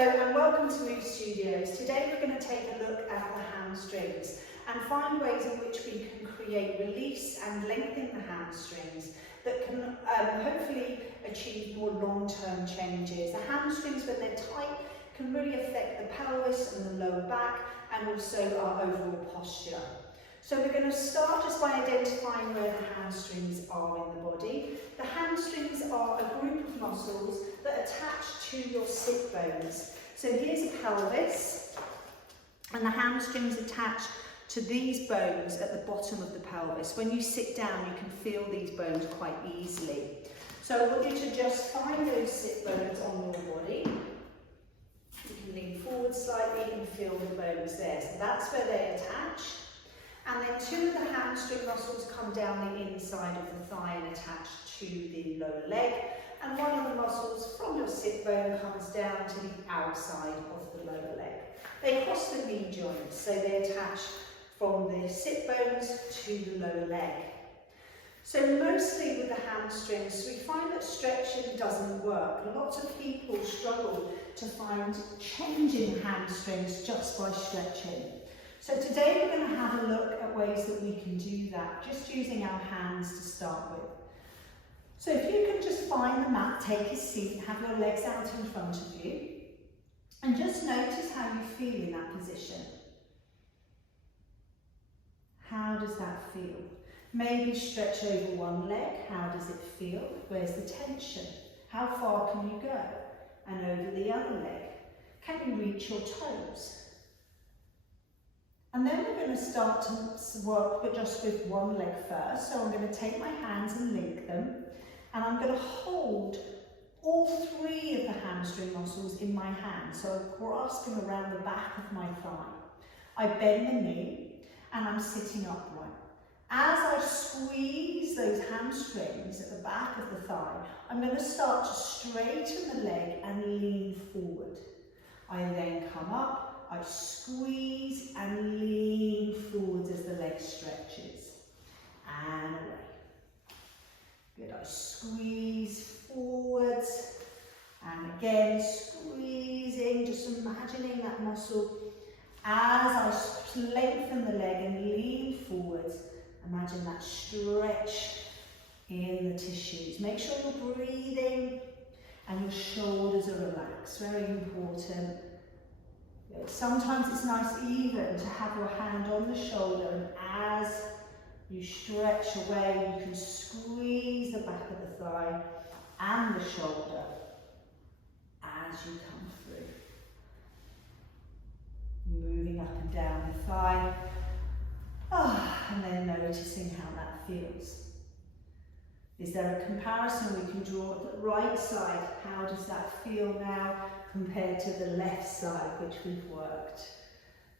and welcome to Move Studios. Today we're going to take a look at the hamstrings and find ways in which we can create release and lengthen the hamstrings that can hopefully achieve more long-term changes. The hamstrings, when they're tight, can really affect the pelvis and the lower back and also our overall posture. So we're going to start just by identifying where the hamstrings are in the body. The hamstrings are a group of muscles that attach to your sit bones. So here's a pelvis, and the hamstrings attach to these bones at the bottom of the pelvis. When you sit down, you can feel these bones quite easily. So I want you to just find those sit bones on your body. You can lean forward slightly and feel the bones there. So that's where they attach. And then two of the hamstring muscles come down the inside of the thigh and attach to the lower leg. And one of the muscles from your sit bone comes down to the outside of the lower leg. They cross the knee joints, so they attach from the sit bones to the lower leg. So mostly with the hamstrings, we find that stretching doesn't work. Lots of people struggle to find changing hamstrings just by stretching. So today we're going to have a look at ways that we can do that, just using our hands to start with. So if you can just find the mat, take a seat, have your legs out in front of you, and just notice how you feel in that position. How does that feel? Maybe stretch over one leg. How does it feel? Where's the tension? How far can you go? And over the other leg. Can you reach your toes? And then we're going to start to work but just with one leg first. So I'm going to take my hands and link them. And I'm going to hold all three of the hamstring muscles in my hand. So I'm grasping around the back of my thigh. I bend the knee and I'm sitting upright. As I squeeze those hamstrings at the back of the thigh, I'm going to start to straighten the leg and lean forward. I then come up. I squeeze and lean forwards as the leg stretches. And away. Good, I squeeze forwards. And again, squeezing, just imagining that muscle. As I lengthen the leg and lean forwards, imagine that stretch in the tissues. Make sure you're breathing and your shoulders are relaxed, very important. Sometimes it's nice even to have your hand on the shoulder, and as you stretch away, you can squeeze the back of the thigh and the shoulder as you come through. Moving up and down the thigh, and then noticing how that feels. Is there a comparison we can draw at the right side? How does that feel now compared to the left side, which we've worked?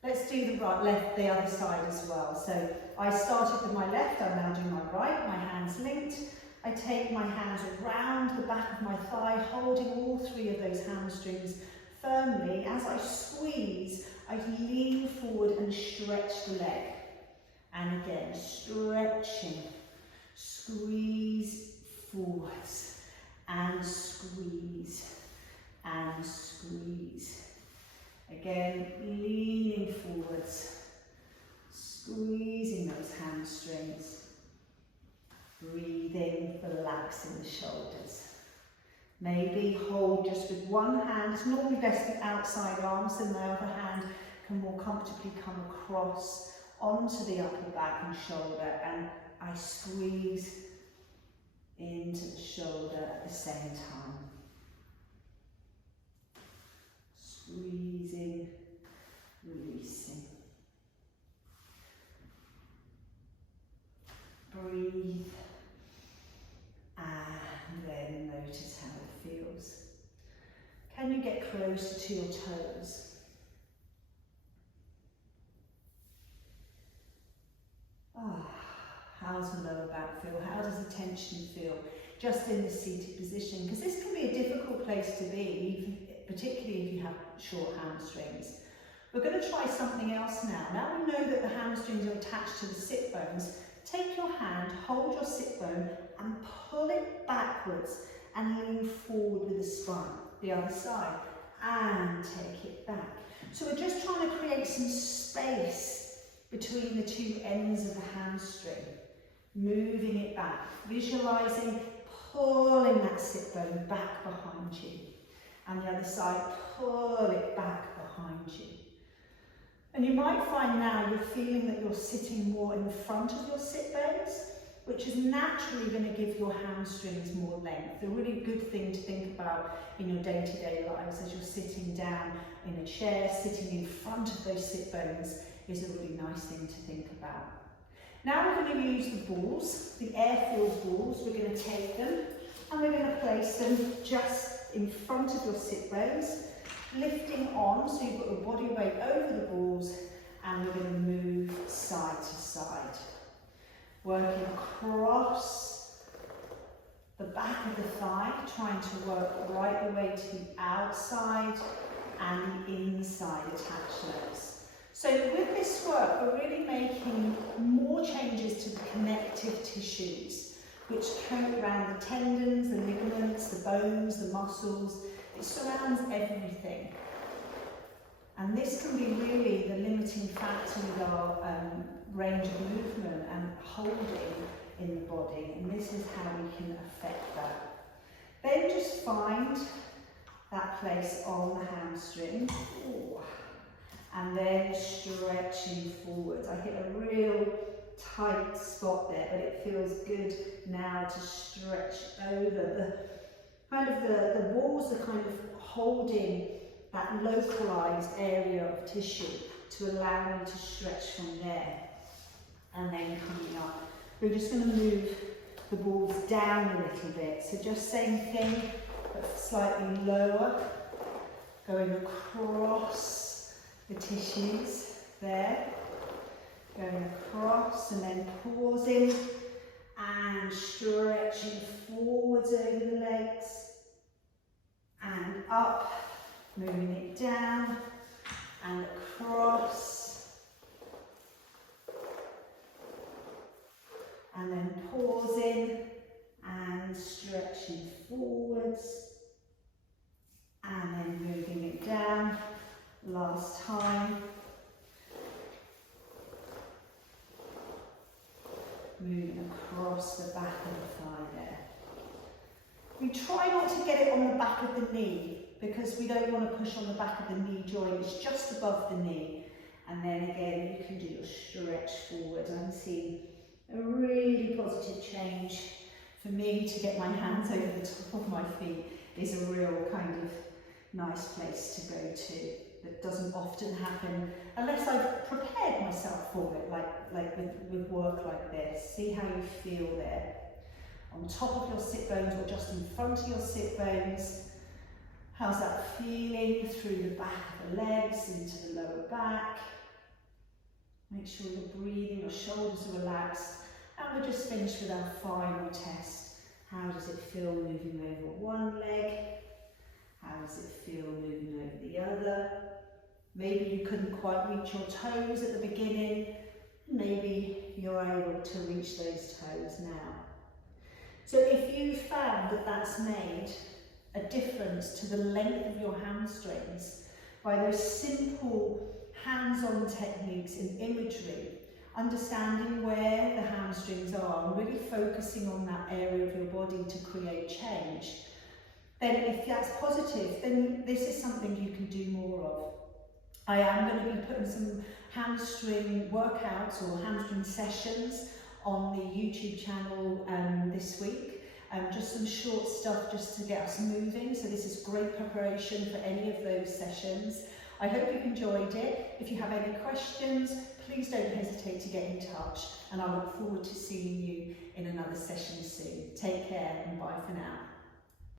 Let's do the other side as well. So I started with my left, I'm now doing my right, my hands linked. I take my hands around the back of my thigh, holding all three of those hamstrings firmly. As I squeeze, I lean forward and stretch the leg. And again, stretching. Squeeze forwards and squeeze and squeeze. Again, leaning forwards, squeezing those hamstrings, breathing, relaxing the shoulders. Maybe hold just with one hand. It's normally best the outside arm, so the other hand can more comfortably come across onto the upper back and shoulder, and I squeeze into the shoulder at the same time. Squeezing, releasing. Breathe, and then notice how it feels. Can you get closer to your toes? How's the lower back feel? How does the tension feel just in the seated position? Because this can be a difficult place to be, particularly if you have short hamstrings. We're going to try something else now. Now we know that the hamstrings are attached to the sit bones. Take your hand, hold your sit bone and pull it backwards and lean forward with the spine. The other side. And and take it back. So we're just trying to create some space between the two ends of the hamstring, moving it back, visualising pulling that sit bone back behind you, and the other side, pull it back behind you. And you might find now you're feeling that you're sitting more in front of your sit bones, which is naturally going to give your hamstrings more length. A really good thing to think about in your day-to-day lives as you're sitting down in a chair, sitting in front of those sit bones is a really nice thing to think about. Now we're going to use the balls, the air-filled balls. We're going to take them and we're going to place them just in front of your sit bones, lifting on so you've got your body weight over the balls, and we're going to move side to side. Working across the back of the thigh, trying to work right the way to the outside and the inside attached legs. So with this work, we're really making more changes to the connective tissues, which come around the tendons, the ligaments, the bones, the muscles. It surrounds everything. And this can be really the limiting factor with our range of movement and holding in the body. And this is how we can affect that. Then just find that place on the hamstring. Ooh. And then stretching forwards. I hit a real tight spot there, but it feels good now to stretch over. The walls are kind of holding that localized area of tissue to allow me to stretch from there. And then coming up, we're just going to move the balls down a little bit. So just same thing, but slightly lower, going across the tissues there, going across and then pausing and stretching forwards over the legs and up, moving it down and across and then pausing and stretching forwards and then moving it down. Last time. Moving across the back of the thigh there. We try not to get it on the back of the knee because we don't want to push on the back of the knee joint. It's just above the knee. And then again, you can do your stretch forward. I'm seeing a really positive change. For me to get my hands over the top of my feet is a real kind of nice place to go to. That doesn't often happen unless I've prepared myself for it, like with work like this. See how you feel there. On top of your sit bones or just in front of your sit bones. How's that feeling through the back of the legs into the lower back? Make sure you're breathing, your shoulders are relaxed. And we're just finished with our final test. How does it feel moving over one leg? How does it feel moving over the other? Maybe you couldn't quite reach your toes at the beginning. Maybe you're able to reach those toes now. So if you found that that's made a difference to the length of your hamstrings by those simple hands-on techniques in imagery, understanding where the hamstrings are and really focusing on that area of your body to create change, then if that's positive, then this is something you can do more of. I am going to be putting some hamstring workouts or hamstring sessions on the YouTube channel this week. Just some short stuff just to get us moving. So this is great preparation for any of those sessions. I hope you've enjoyed it. If you have any questions, please don't hesitate to get in touch. And I look forward to seeing you in another session soon. Take care and bye for now.